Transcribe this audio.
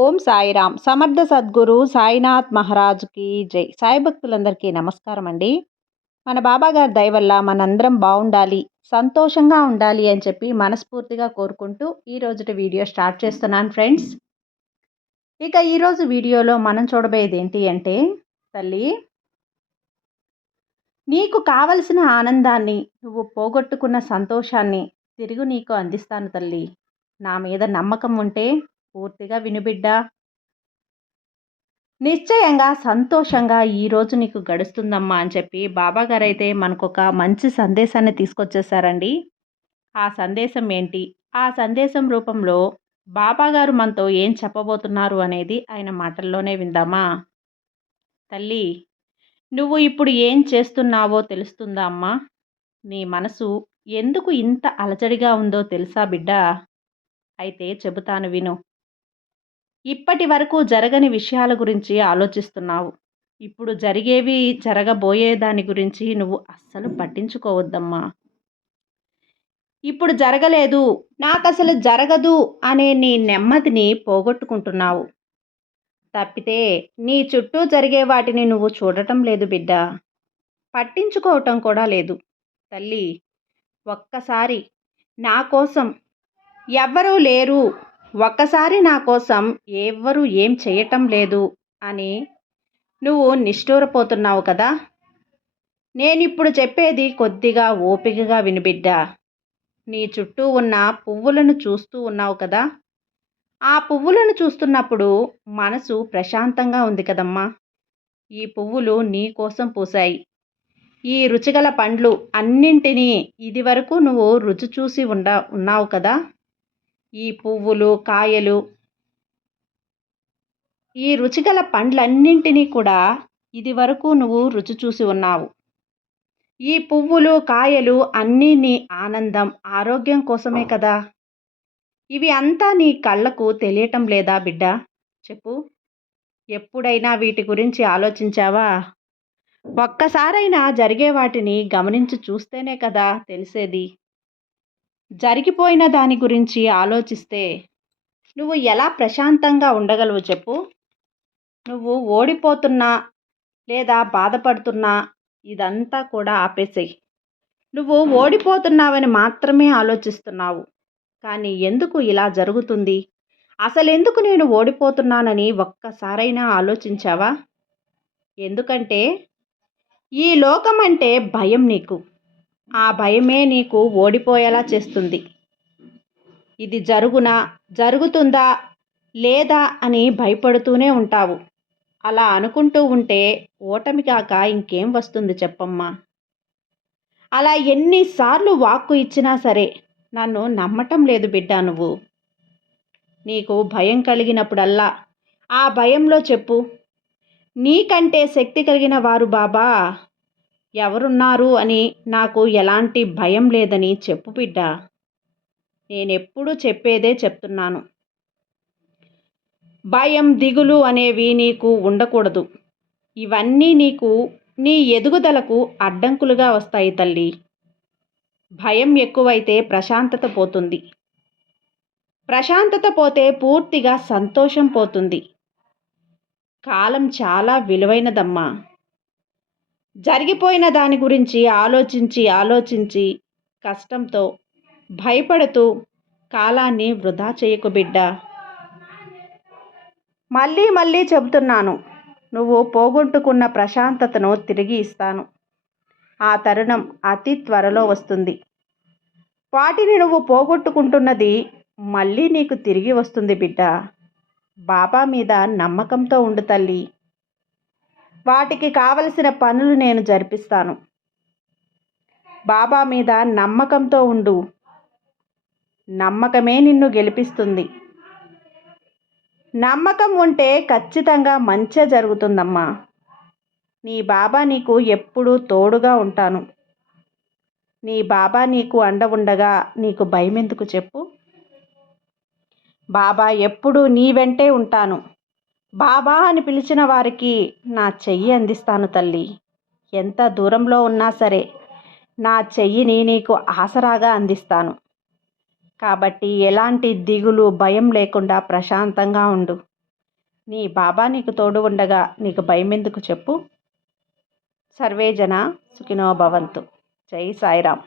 ఓం సాయిరామ్. సమర్థ సద్గురు సాయినాథ్ మహారాజుకి జై. సాయి భక్తులందరికీ నమస్కారం అండి. మన బాబాగారి దయ వల్ల మనందరం బాగుండాలి సంతోషంగా ఉండాలి అని చెప్పి మనస్ఫూర్తిగా కోరుకుంటూ ఈ రోజుటి వీడియో స్టార్ట్ చేస్తున్నాను ఫ్రెండ్స్. ఇక ఈరోజు వీడియోలో మనం చూడబోయేది ఏంటి అంటే తల్లి నీకు కావలసిన ఆనందాన్ని నువ్వు పోగొట్టుకున్న సంతోషాన్ని తిరిగి నీకు అందిస్తాను తల్లి. నా మీద నమ్మకం ఉంటే పూర్తిగా వినుబిడ్డా నిశ్చయంగా సంతోషంగా ఈరోజు నీకు గడుస్తుందమ్మా అని చెప్పి బాబాగారు అయితే మనకు ఒక మంచి సందేశాన్ని తీసుకొచ్చేసారండి. ఆ సందేశం ఏంటి? ఆ సందేశం రూపంలో బాబాగారు మనతో ఏం చెప్పబోతున్నారు అనేది ఆయన మాటల్లోనే విందామా? తల్లి నువ్వు ఇప్పుడు ఏం చేస్తున్నావో తెలుస్తుందా అమ్మా? నీ మనసు ఎందుకు ఇంత అలజడిగా ఉందో తెలుసా బిడ్డ? అయితే చెబుతాను విను. ఇప్పటి వరకు జరగని విషయాల గురించి ఆలోచిస్తున్నావు. ఇప్పుడు జరిగేవి జరగబోయే దాని గురించి నువ్వు అస్సలు పట్టించుకోవద్దమ్మా. ఇప్పుడు జరగలేదు నాకు అసలు జరగదు అనే నీ నెమ్మదిని పోగొట్టుకుంటున్నావు. తప్పితే నీ చుట్టూ జరిగే వాటిని నువ్వు చూడటం లేదు బిడ్డ. పట్టించుకోవటం కూడా లేదు. తల్లి ఒక్కసారి నా కోసం ఎవ్వరూ లేరు ఒక్కసారి నా కోసం ఎవ్వరూ ఏం చేయటం లేదు అని నువ్వు నిష్ఠూరపోతున్నావు కదా? నేనిప్పుడు చెప్పేది కొద్దిగా ఓపికగా వినిబిడ్డా? నీ చుట్టూ ఉన్న పువ్వులను చూస్తూ ఉన్నావు కదా? ఆ పువ్వులను చూస్తున్నప్పుడు మనసు ప్రశాంతంగా ఉంది కదమ్మా. ఈ పువ్వులు నీ కోసం పూసాయి ఈ రుచిగల పండ్లు అన్నింటినీ ఇదివరకు నువ్వు రుచి చూసి ఉండ ఉన్నావు కదా? ఈ పువ్వులు కాయలు ఈ రుచిగల పండ్లన్నింటినీ కూడా ఇది వరకు నువ్వు రుచి చూసి ఉన్నావు. ఈ పువ్వులు కాయలు అన్నీ నీ ఆనందం ఆరోగ్యం కోసమే కదా? ఇవి అంతా నీ కళ్ళకు తెలియటం లేదా బిడ్డ? చెప్పు. ఎప్పుడైనా వీటి గురించి ఆలోచించావా? ఒక్కసారైనా జరిగే వాటిని గమనించి చూస్తేనే కదా తెలిసేది. జరిగిపోయిన దాని గురించి ఆలోచిస్తే నువ్వు ఎలా ప్రశాంతంగా ఉండగలవు చెప్పు. నువ్వు ఓడిపోతున్నా లేదా బాధపడుతున్నా ఇదంతా కూడా ఆపేసేయి. నువ్వు ఓడిపోతున్నావని మాత్రమే ఆలోచిస్తున్నావు. కానీ ఎందుకు ఇలా జరుగుతుంది? అసలు ఎందుకు నేను ఓడిపోతున్నానని ఒక్కసారైనా ఆలోచించావా? ఎందుకంటే ఈ లోకం అంటే భయం నీకు. ఆ భయమే నీకు ఓడిపోయేలా చేస్తుంది. ఇది జరుగునా జరుగుతుందా లేదా అని భయపడుతూనే ఉంటావు. అలా అనుకుంటూ ఉంటే ఓటమి కాక ఇంకేం వస్తుంది చెప్పమ్మా. అలా ఎన్నిసార్లు వాక్కు ఇచ్చినా సరే నన్ను నమ్మటం లేదు బిడ్డ నువ్వు. నీకు భయం కలిగినప్పుడల్లా ఆ భయంలో చెప్పు. నీకంటే శక్తి కలిగిన వారు బాబా ఎవరున్నారు అని నాకు ఎలాంటి భయం లేదని చెప్పు బిడ్డ. నేనెప్పుడు చెప్పేదే చెప్తున్నాను. భయం దిగులు అనేవి నీకు ఉండకూడదు. ఇవన్నీ నీకు నీ ఎదుగుదలకు అడ్డంకులుగా వస్తాయి తల్లి. భయం ఎక్కువైతే ప్రశాంతత పోతుంది. ప్రశాంతత పోతే పూర్తిగా సంతోషం పోతుంది. కాలం చాలా విలువైనదమ్మా. జరిగిపోయిన దాని గురించి ఆలోచించి ఆలోచించి కష్టంతో భయపడుతూ కాలాన్ని వృధా చేయకు బిడ్డ. మళ్ళీ మళ్ళీ చెబుతున్నాను. నువ్వు పోగొట్టుకున్న ప్రశాంతతను తిరిగి ఇస్తాను. ఆ తరుణం అతి త్వరలో వస్తుంది. వాటిని నువ్వు పోగొట్టుకుంటున్నది మళ్ళీ నీకు తిరిగి వస్తుంది బిడ్డ. బాబా మీద నమ్మకంతో ఉండు తల్లి. వాటికి కావలసిన పనులు నేను జరిపిస్తాను. బాబా మీద నమ్మకంతో ఉండు. నమ్మకమే నిన్ను గెలిపిస్తుంది. నమ్మకం ఉంటే ఖచ్చితంగా మంచే జరుగుతుందమ్మా. నీ బాబా నీకు ఎప్పుడూ తోడుగా ఉంటాను. నీ బాబా నీకు అండ ఉండగా నీకు భయం ఎందుకు చెప్పు? బాబా ఎప్పుడూ నీ వెంటే ఉంటాను. బాబా అని పిలిచిన వారికి నా చెయ్యి అందిస్తాను తల్లి. ఎంత దూరంలో ఉన్నా సరే నా చెయ్యిని నీకు ఆసరాగా అందిస్తాను. కాబట్టి ఎలాంటి దిగులు భయం లేకుండా ప్రశాంతంగా ఉండు. నీ బాబా నీకు తోడు ఉండగా నీకు భయం ఎందుకు చెప్పు సర్వేజన సుఖినో భవంతు. జై సాయిరామ్.